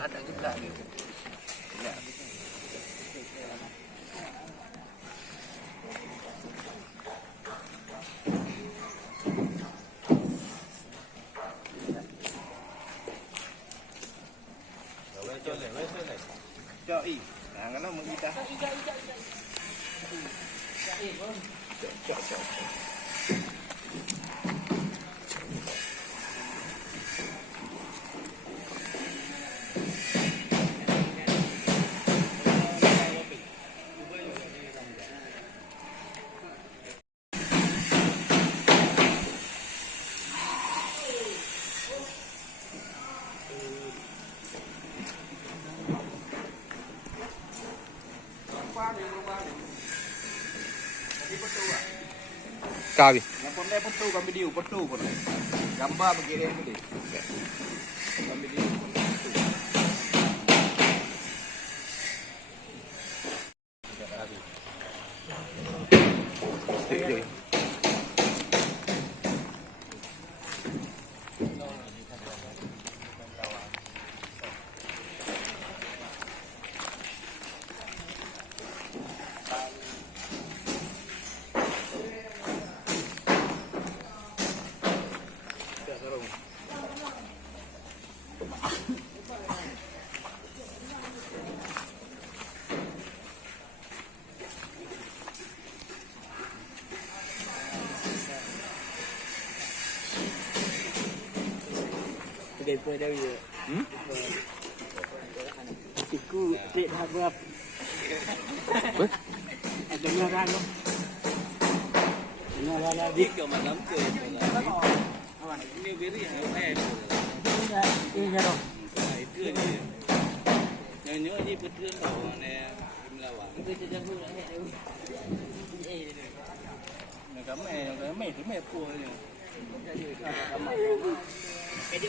Ada juga gitu. Ya. Cho y, cái nó mới đi ta. Cho. Kawi. Yang pun dia petu kami diu petu pun. Gambar begini ni. Kami diu. Depa dah ya. Iku cek habab. Ada nyaran lo. Nyaran lagi ke malam ke. Ini beri ini nyaro. Itu ni. Nyo ni betul tau ni melawak. Itu je jago nak Nak kami tu mai puas ni. Jadi